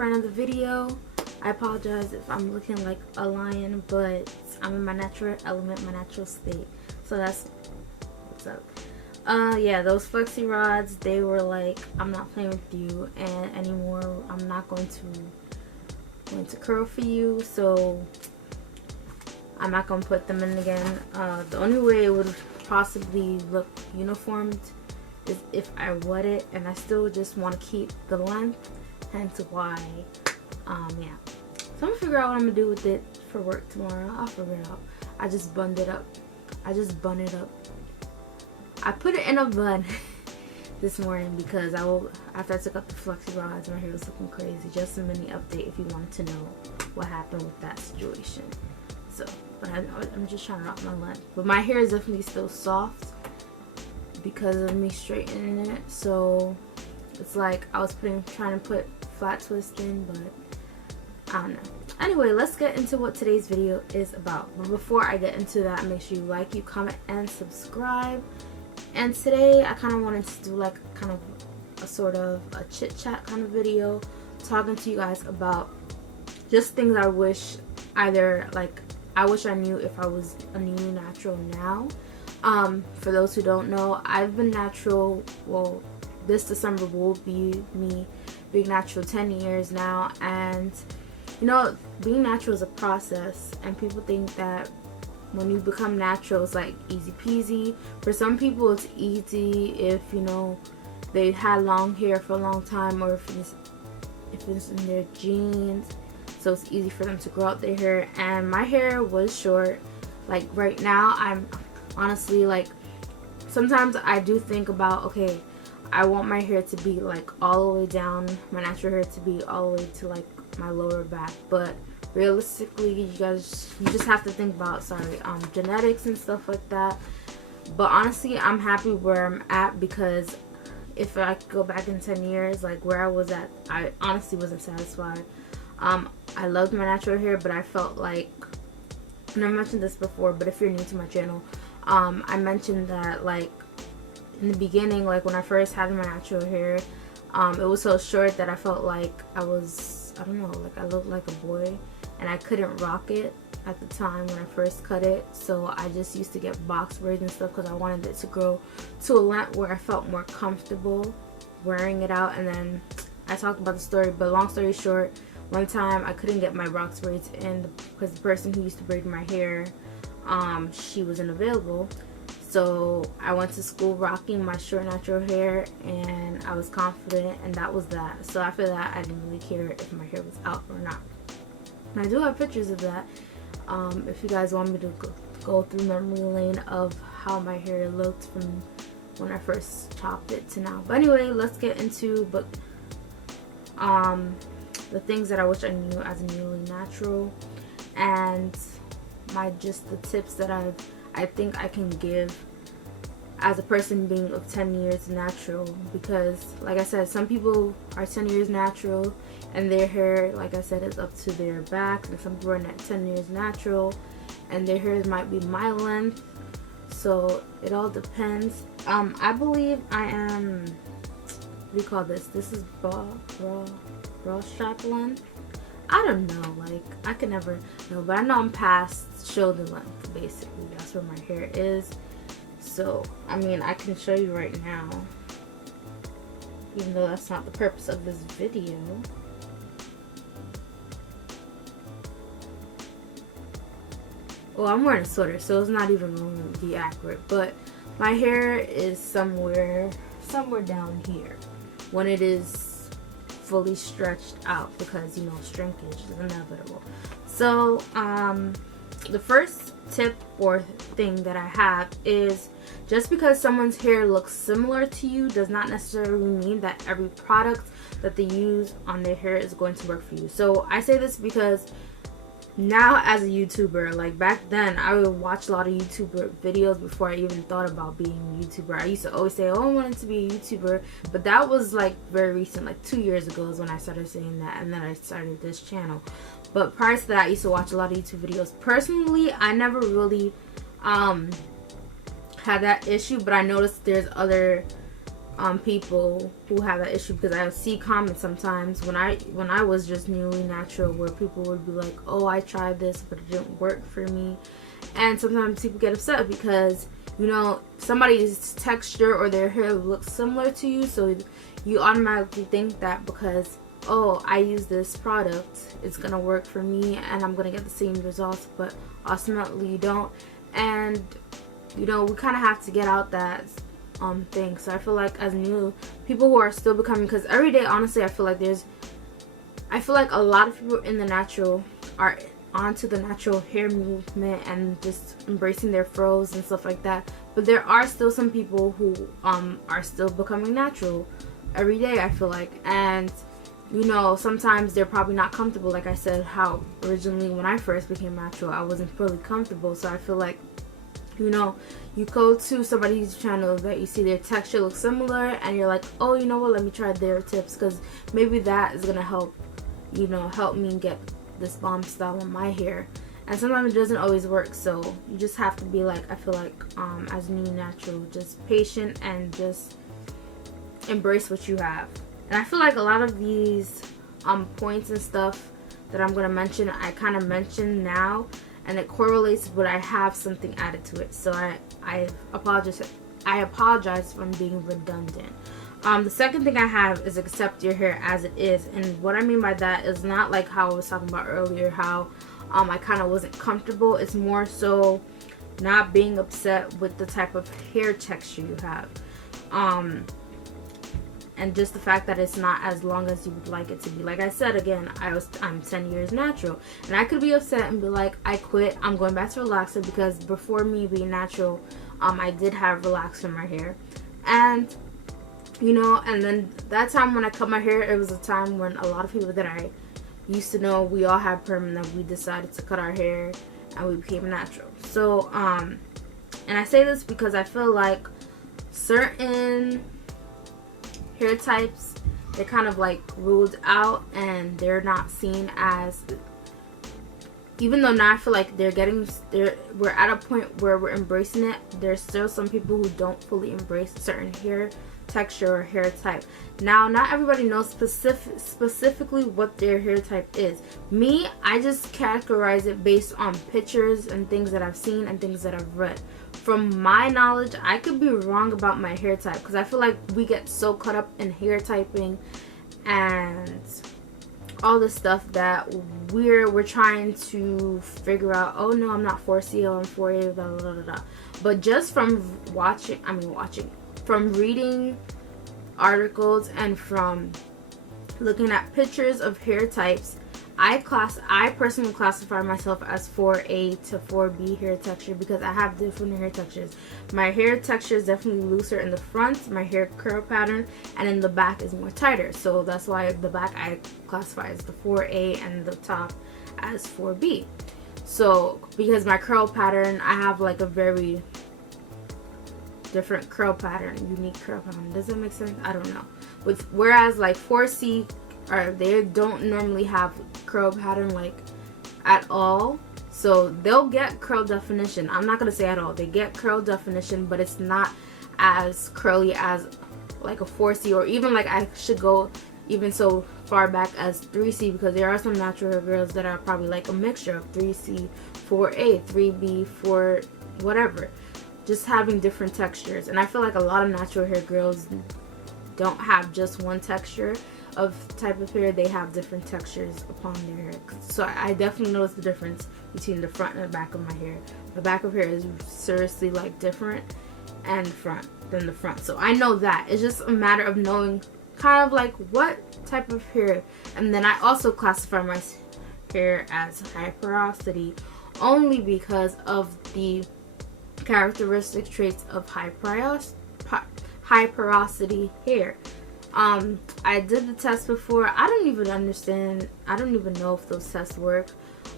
for another video. I apologize if I'm looking like a lion, but I'm in my natural element, my natural state. So that's what's up. Yeah, those flexi rods, they were like, I'm not playing with you and anymore. I'm not going to curl for you, so I'm not going to put them in again. The only way it would possibly look uniformed is if I wet it, and I still just want to keep the length, hence why, yeah. So I'm going to figure out what I'm going to do with it for work tomorrow. I'll figure it out. I just bunned it up. I put it in a bun this morning because after I took out the flexi rods, my hair was looking crazy. Just a mini update if you wanted to know what happened with that situation. So, but I'm just trying to rock my length. But my hair is definitely still soft because of me straightening it. So it's like I was trying to put flat twist in, but I don't know. Anyway, let's get into what today's video is about. But before I get into that, make sure you like, you comment, and subscribe. And today I kind of wanted to do like kind of a sort of a chit chat kind of video, talking to you guys about just things I wish I knew if I was a new natural now. For those who don't know, I've been natural, well, this December will be me being natural 10 years now, and you know, being natural is a process, and people think that when you become natural it's like easy peasy. For some people it's easy if, you know, they had long hair for a long time, or if it's in their genes, so it's easy for them to grow out their hair. And my hair was short. Like right now, I'm honestly like, sometimes I do think about, okay, I want my hair to be like all the way down, my natural hair to be all the way to like my lower back, but realistically, you just have to think about genetics and stuff like that. But honestly, I'm happy where I'm at, because if I could go back in 10 years, like where I was at, I honestly wasn't satisfied. I loved my natural hair, but I felt like, and I mentioned this before, but if you're new to my channel, I mentioned that like in the beginning, like when I first had my natural hair, it was so short that I felt like I don't know, like I looked like a boy, and I couldn't rock it at the time when I first cut it. So I just used to get box braids and stuff because I wanted it to grow to a length where I felt more comfortable wearing it out. And then I talked about the story, but long story short, one time I couldn't get my box braids in because the person who used to braid my hair, she wasn't available. So I went to school rocking my short natural hair, and I was confident, and that was that. So after that, I didn't really care if my hair was out or not. And I do have pictures of that. If you guys want me to go through memory lane of how my hair looked from when I first chopped it to now. But anyway, let's get into the things that I wish I knew as a newly natural, and the tips that I think I can give as a person being of 10 years natural. Because like I said, some people are 10 years natural and their hair, like I said, is up to their backs, and some people are 10 years natural and their hairs might be my length. So it all depends. I believe I am, what do you call this? This is bra strap length. I don't know, like I could never know, but I know I'm past shoulder length, basically. That's where my hair is. So I mean, I can show you right now, even though that's not the purpose of this video. Well, I'm wearing a sweater, so it's not even going to be accurate, but my hair is somewhere down here when it is fully stretched out, because you know, shrinkage is inevitable. So the first tip or thing that I have is, just because someone's hair looks similar to you does not necessarily mean that every product that they use on their hair is going to work for you. So I say this because now as a YouTuber, like back then I would watch a lot of YouTuber videos before I even thought about being a YouTuber. I used to always say, oh, I wanted to be a YouTuber, but that was like very recent, like 2 years ago is when I started saying that, and then I started this channel. But prior to that, I used to watch a lot of YouTube videos. Personally, I never really had that issue, but I noticed there's other people who have that issue, because I see comments sometimes when I was just newly natural where people would be like, oh, I tried this but it didn't work for me. And sometimes people get upset because, you know, somebody's texture or their hair looks similar to you, so you automatically think that because, oh, I use this product, it's gonna work for me and I'm gonna get the same results, but ultimately you don't. And you know, we kind of have to get out that thing. So I feel like as new people who are still becoming, because every day honestly I feel like a lot of people in the natural are onto the natural hair movement and just embracing their froze and stuff like that, but there are still some people who are still becoming natural every day, I feel like. And you know, sometimes they're probably not comfortable. Like I said, how originally when I first became natural, I wasn't fully comfortable. So I feel like, you know, you go to somebody's channel that you see their texture looks similar and you're like, oh, you know what, let me try their tips, because maybe that is gonna help, you know, help me get this bomb style on my hair. And sometimes it doesn't always work, so you just have to be like, I feel like as new natural, just patient and just embrace what you have. And I feel like a lot of these points and stuff that I'm gonna mention, I kind of mention now, and it correlates, but I have something added to it. So I apologize for being redundant. The second thing I have is accept your hair as it is, and what I mean by that is not like how I was talking about earlier, how I kind of wasn't comfortable. It's more so not being upset with the type of hair texture you have. And just the fact that it's not as long as you would like it to be. Like I said, again, I'm 10 years natural, and I could be upset and be like, I quit, I'm going back to relaxer, because before me being natural, I did have relaxer in my hair. And you know, and then that time when I cut my hair, it was a time when a lot of people that I used to know, we all had perm, and then we decided to cut our hair and we became natural. So and I say this because I feel like certain hair types, they're kind of like ruled out and they're not seen as, even though now I feel like we're at a point where we're embracing it, there's still some people who don't fully embrace certain hair texture or hair type. Now, not everybody knows specifically what their hair type is. Me, I just categorize it based on pictures and things that I've seen and things that I've read. From my knowledge, I could be wrong about my hair type, because I feel like we get so caught up in hair typing and all this stuff that we're trying to figure out, oh no, I'm not 4C, I'm 4A, blah, blah, blah, blah. But just from from reading articles and from looking at pictures of hair types, I personally classify myself as 4A to 4B hair texture, because I have different hair textures. My hair texture is definitely looser in the front, my hair curl pattern, and in the back is more tighter. So that's why the back I classify as the 4A and the top as 4B. So because my curl pattern, I have like a very different curl pattern, unique curl pattern. Does that make sense? I don't know. Whereas like 4C, they don't normally have curl pattern like at all, so they'll get curl definition. I'm not gonna say at all, they get curl definition, but it's not as curly as like a 4C, or even like I should go even so far back as 3C, because there are some natural hair girls that are probably like a mixture of 3C, 4A, 3B, 4 whatever, just having different textures. And I feel like a lot of natural hair girls don't have just one texture of type of hair, they have different textures upon their hair. So I definitely notice the difference between the front and the back of my hair. The back of hair is seriously like different and front than the front. So I know that. It's just a matter of knowing kind of like what type of hair. And then I also classify my hair as high porosity, only because of the characteristic traits of high porosity hair. I did the test before. I don't even know if those tests work.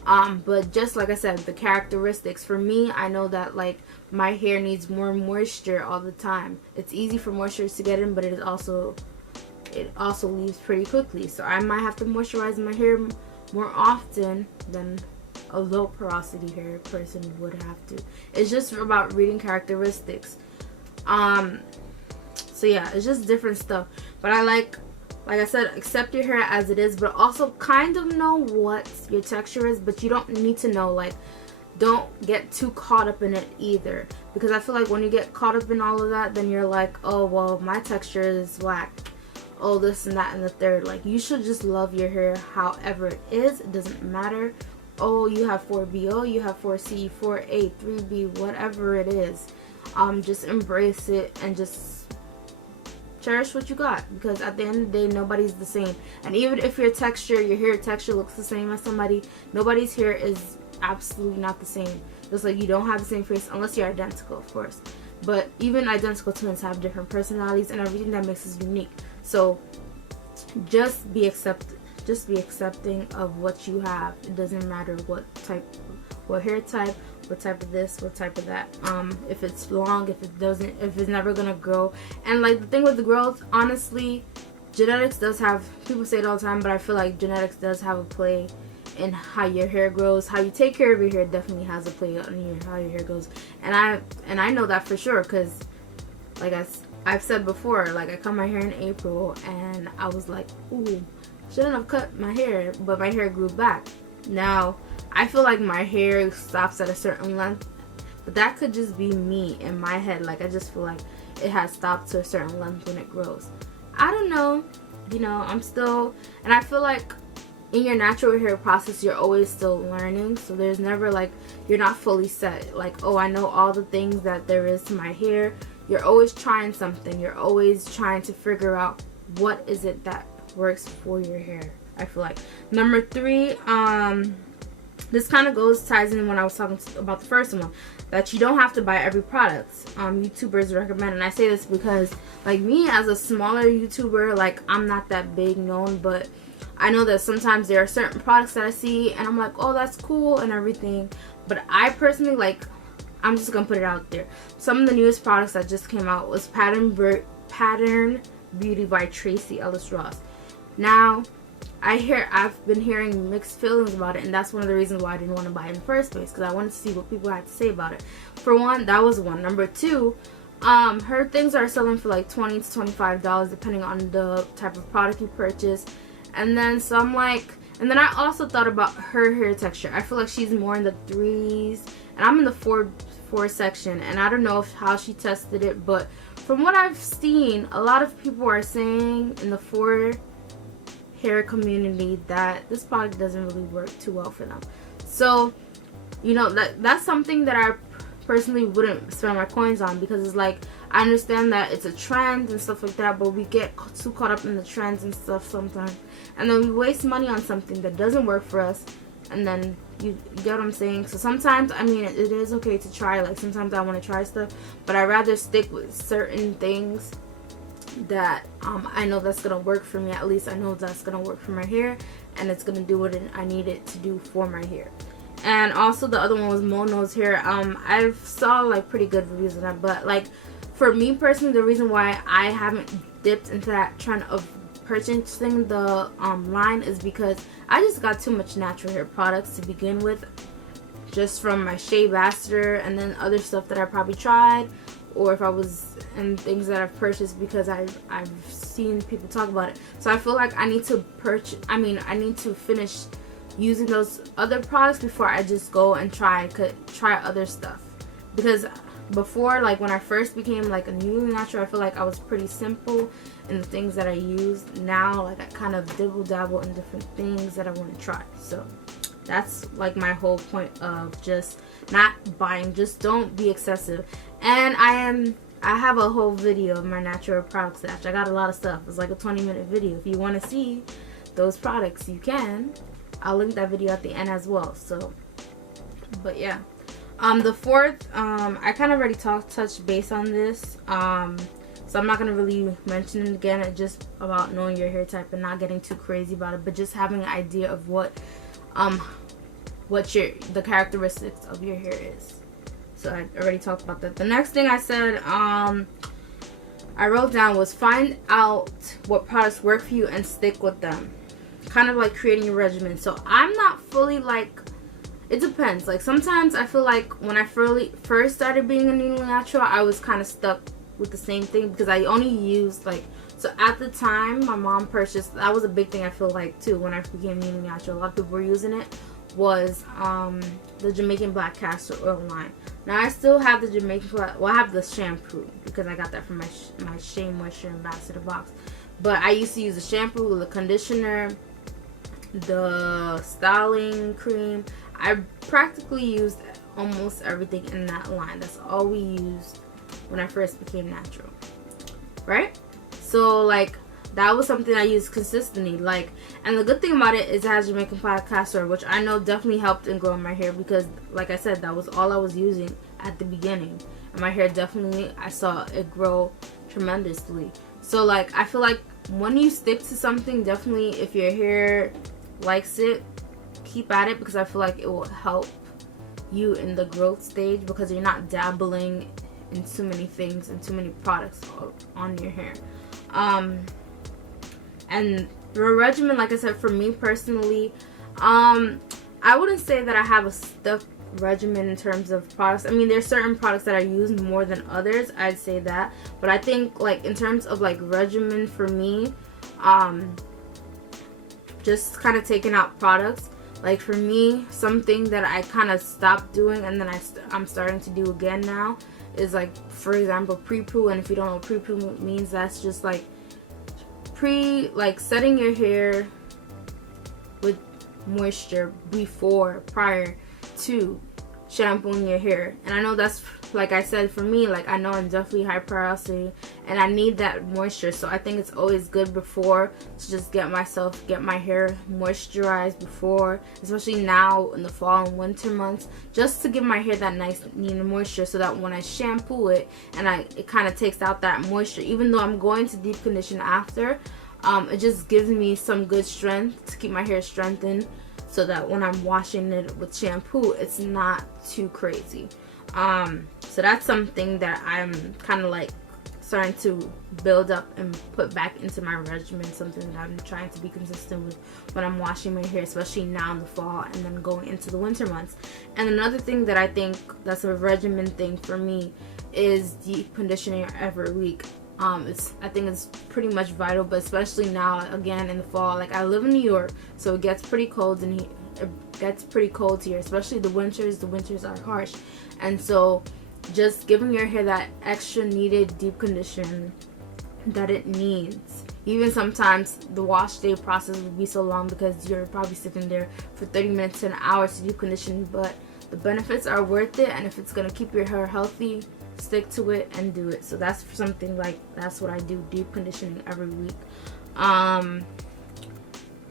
But just like I said, the characteristics for me, I know that like my hair needs more moisture all the time. It's easy for moisture to get in, but it also leaves pretty quickly. So I might have to moisturize my hair more often than a low porosity hair person would have to. It's just about reading characteristics. So yeah, it's just different stuff. But I like I said, accept your hair as it is, but also kind of know what your texture is, but you don't need to know, like, don't get too caught up in it either, because I feel like when you get caught up in all of that, then you're like, oh well, my texture is whack, oh this and that and the third. Like, you should just love your hair however it is. It doesn't matter, oh you have 4B, oh you have 4C, 4A, 3B, whatever it is. Just embrace it and just cherish what you got, because at the end of the day, nobody's the same. And even if your hair texture looks the same as somebody, nobody's hair is absolutely not the same. Just like you don't have the same face unless you're identical, of course. But even identical twins have different personalities and everything that makes us unique. So just be accepting of what you have. It doesn't matter what hair type, what type of this, what type of that. If it's long, if it's never gonna grow. And like the thing with the growth, honestly, genetics does have, people say it all the time, but I feel like genetics does have a play in how your hair grows. How you take care of your hair definitely has a play on how your hair goes. And I know that for sure, because like I've said before, like I cut my hair in April and I was like, ooh, shouldn't have cut my hair, but my hair grew back. Now I feel like my hair stops at a certain length, but that could just be me in my head. Like, I just feel like it has stopped to a certain length when it grows. I don't know, you know, I'm still, and I feel like in your natural hair process, you're always still learning. So there's never like, you're not fully set, like, oh, I know all the things that there is to my hair. You're always trying something. You're always trying to figure out what is it that works for your hair, I feel like. Number 3, this kind of ties in when I was talking about the first one, that you don't have to buy every product YouTubers recommend. And I say this because, like, me as a smaller YouTuber, like, I'm not that big known, but I know that sometimes there are certain products that I see and I'm like, oh, that's cool and everything. But I personally, like, I'm just gonna put it out there, some of the newest products that just came out was Pattern Beauty by Tracy Ellis Ross. Now, I've been hearing mixed feelings about it, and that's one of the reasons why I didn't want to buy it in the first place, because I wanted to see what people had to say about it. For one, that was one. Number 2, her things are selling for like $20 to $25 depending on the type of product you purchase. And then and then I also thought about her hair texture. I feel like she's more in the 3s, and I'm in the 4 section, and I don't know how she tested it, but from what I've seen, a lot of people are saying in the 4 hair community that this product doesn't really work too well for them. So, you know, that's something that I personally wouldn't spend my coins on, because it's like, I understand that it's a trend and stuff like that, but we get too caught up in the trends and stuff sometimes, and then we waste money on something that doesn't work for us, and then you get what I'm saying. So sometimes, I mean, it is okay to try, like sometimes I want to try stuff, but I'd rather stick with certain things that I know that's gonna work for me. At least I know that's gonna work for my hair, and it's gonna do what I need it to do for my hair. And also the other one was Mono's hair. I've saw like pretty good reviews of that, but like for me personally, the reason why I haven't dipped into that trend of purchasing the line is because I just got too much natural hair products to begin with, just from my Shea Butter and then other stuff that I probably tried, or if I was in things that I've purchased because I've seen people talk about it. So I feel like I need to finish using those other products before I just go and try other stuff. Because before, like when I first became like a newly natural, I feel like I was pretty simple in the things that I used. Now, like I kind of dibble dabble in different things that I want to try. So that's like my whole point of just not buying. Just don't be excessive. And I have a whole video of my natural product stash. I got a lot of stuff. It's like a 20-minute video. If you want to see those products, you can. I'll link that video at the end as well. So, but yeah. The 4th, I kind of already touched base on this. So I'm not going to really mention it again. It's just about knowing your hair type and not getting too crazy about it, but just having an idea of what the characteristics of your hair is. So I already talked about that. The next thing I said, I wrote down was find out what products work for you and stick with them. Kind of like creating a regimen. So I'm not fully like, it depends. Like sometimes I feel like when I first started being a newly natural, I was kind of stuck with the same thing because I only used like, so at the time my mom purchased, that was a big thing I feel like too when I became newly natural, a lot of people were using it, was the Jamaican black castor oil line. Now I still have the Jamaican black, well I have the shampoo because I got that from my Shea Moisture Ambassador box, but I used to use the shampoo, the conditioner, the styling cream. I practically used almost everything in that line. That's all we used when I first became natural, right? So like that was something I used consistently, like, and the good thing about it is it has Jamaican black castor, which I know definitely helped in growing my hair because like I said, that was all I was using at the beginning, and my hair definitely, I saw it grow tremendously. So like I feel like when you stick to something, definitely if your hair likes it, keep at it, because I feel like it will help you in the growth stage because you're not dabbling in too many things and too many products on your hair. And the regimen, like I said, for me personally, I wouldn't say that I have a stuck regimen in terms of products. I mean, there's certain products that I use more than others, I'd say that, but I think like in terms of like regimen for me, just kind of taking out products, like for me, something that I kind of stopped doing and then I'm starting to do again now is like, for example, pre-poo. And if you don't know what pre-poo means, that's just like setting your hair with moisture prior to shampooing your hair. And I know that's, like I said, for me, like I know I'm definitely high porosity and I need that moisture, so I think it's always good before to just get my hair moisturized before, especially now in the fall and winter months, just to give my hair that nice needed moisture, so that when I shampoo it and it kind of takes out that moisture, even though I'm going to deep condition after, it just gives me some good strength to keep my hair strengthened, so that when I'm washing it with shampoo, it's not too crazy. So that's something that I'm kind of like starting to build up and put back into my regimen, something that I'm trying to be consistent with when I'm washing my hair, especially now in the fall and then going into the winter months. And another thing that I think that's a regimen thing for me is deep conditioning every week. I think it's pretty much vital, but especially now, again, in the fall. Like I live in New York, so it gets pretty cold and it gets pretty cold here, especially the winters are harsh, and so just giving your hair that extra needed deep condition that it needs. Even sometimes the wash day process would be so long because you're probably sitting there for 30 minutes to an hour to deep condition, but the benefits are worth it, and if it's going to keep your hair healthy, stick to it and do it. So that's something like, that's what I do, deep conditioning every week.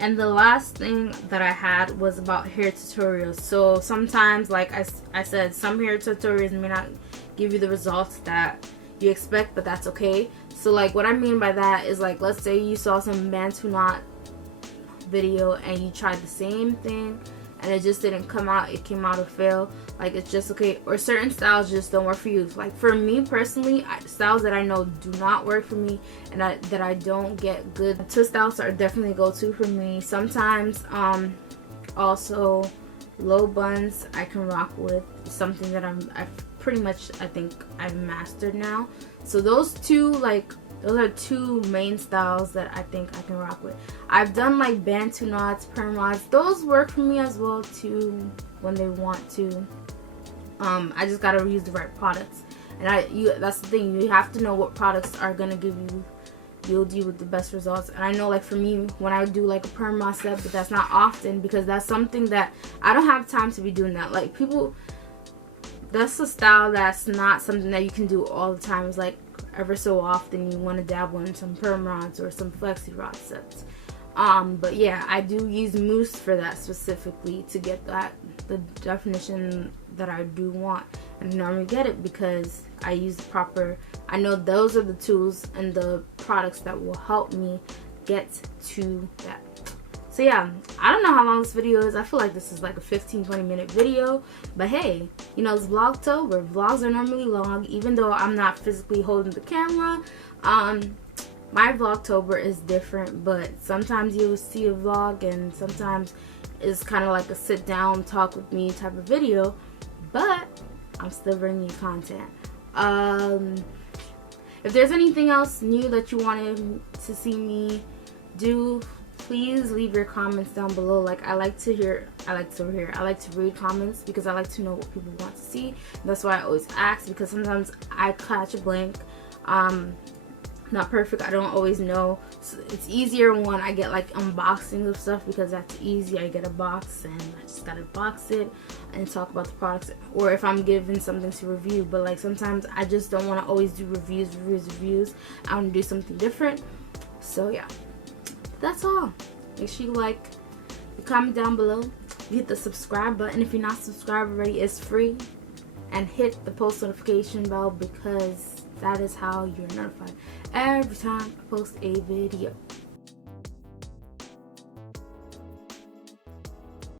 And the last thing that I had was about hair tutorials. So sometimes, like I said, some hair tutorials may not give you the results that you expect, but that's okay. So like what I mean by that is, like, let's say you saw some Bantu knot video and you tried the same thing and it just didn't come out, it came out a fail, like it's just okay. Or certain styles just don't work for you. Like for me personally, styles that I know do not work for me and that I don't get good, twist styles are definitely go-to for me. Sometimes also low buns I can rock with, something that I've pretty much, I think I've mastered now. So those are two main styles that I think I can rock with. I've done like Bantu knots, perm knots. Those work for me as well too when they want to. I just gotta use the right products. And that's the thing. You have to know what products are gonna yield you with the best results. And I know, like for me, when I do like a perm knot set, but that's not often because that's something that I don't have time to be doing that. Like people, that's a style that's not something that you can do all the time. It's like ever so often you want to dabble in some perm rods or some flexi rod sets. But yeah, I do use mousse for that specifically to get the definition that I do want, and I normally get it because I use the proper, I know those are the tools and the products that will help me get to that. So yeah, I don't know how long this video is. I feel like this is like a 15-20 minute video, but hey, you know, it's Vlogtober. Vlogs are normally long, even though I'm not physically holding the camera. My Vlogtober is different, but sometimes you'll see a vlog and sometimes it's kind of like a sit down talk with me type of video, but I'm still bringing you content. If there's anything else new that you wanted to see me do, please leave your comments down below. Like, I like to read comments because I like to know what people want to see. And that's why I always ask, because sometimes I catch a blank. Not perfect, I don't always know. So it's easier when I get like unboxings of stuff, because that's easy. I get a box and I just gotta box it and talk about the products, or if I'm given something to review. But like sometimes I just don't want to always do reviews. I want to do something different. So yeah, that's all. Make sure you like, you comment down below, you hit the subscribe button if you're not subscribed already. It's free. And hit the post notification bell, because that is how you're notified every time I post a video.